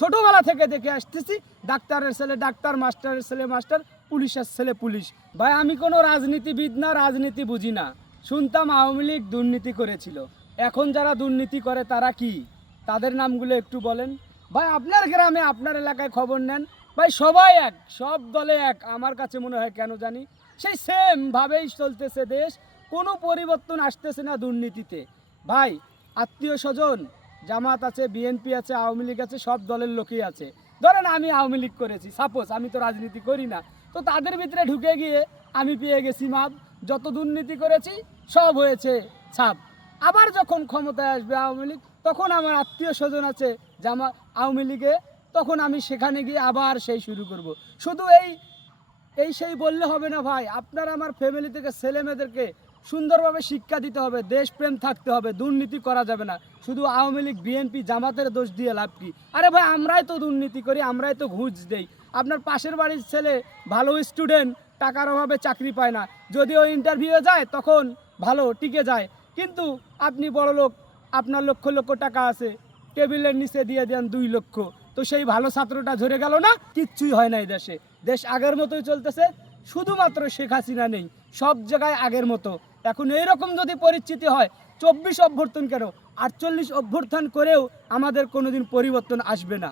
ছোটোবেলা থেকে দেখে আসতেছি, ডাক্তারের ছেলে ডাক্তার, মাস্টারের ছেলে মাস্টার, পুলিশের ছেলে পুলিশ। ভাই আমি কোনো রাজনীতিবিদ না, রাজনীতি বুঝি না। শুনতাম আওয়ামী লীগ দুর্নীতি করেছিল। এখন যারা দুর্নীতি করে তারা কি, তাদের নামগুলো একটু বলেন। ভাই আপনার গ্রামে আপনার এলাকায় খবর নেন, ভাই সবাই এক, সব দলে এক। আমার কাছে মনে হয় কেন জানি সেই সেমভাবেই চলতেছে দেশ, কোনো পরিবর্তন আসতেছে না দুর্নীতিতে। ভাই আত্মীয় স্বজন জামাত আছে, বিএনপি আছে, আওয়ামী লীগ আছে, সব দলের লোকই আছে। ধরেন আমি আওয়ামী লীগ করেছি, সাপোজ, আমি তো রাজনীতি করি না, তো তাদের ভিতরে ঢুকে গিয়ে আমি পেয়ে গেছি মাপ, যত দুর্নীতি করেছি সব হয়েছে ছাপ। আবার যখন ক্ষমতায় আসবে আওয়ামী লীগ, তখন আমার আত্মীয় স্বজন আছে আওয়ামী লীগে, তখন আমি সেখানে গিয়ে আবার সেই শুরু করব। শুধু এই সেই বললে হবে না ভাই, আপনার আমার ফ্যামিলি থেকে ছেলে মেয়েদেরকে সুন্দরভাবে শিক্ষা দিতে হবে, দেশপ্রেম থাকতে হবে, দুর্নীতি করা যাবে না। শুধু আওয়ামী লীগ বিএনপি জামাতের দোষ দিয়ে লাভ কি? আরে ভাই আমরাই তো দুর্নীতি করি, আমরাই তো ঘুষ দেই। আপনার পাশের বাড়ির ছেলে ভালো স্টুডেন্ট, টাকার অভাবে চাকরি পায় না, যদিও ইন্টারভিউয়ে যায় তখন ভালো টিকে যায়, কিন্তু আপনি বড় লোক, আপনার লক্ষ লক্ষ টাকা আছে, টেবিলের নিচে দিয়ে দেন 2 লক্ষ, তো সেই ভালো ছাত্রটা ঝরে গেল না? কিচ্ছুই হয় না এই দেশে, দেশ আগের মতোই চলতেছে। শুধুমাত্র শেখ হাসিনা নেই, সব জায়গায় আগের মতো। এখন এইরকম যদি পরিস্থিতি হয়, 24 অভ্যর্থন কেন, 48 অভ্যর্থন করেও আমাদের কোনোদিন পরিবর্তন আসবে না।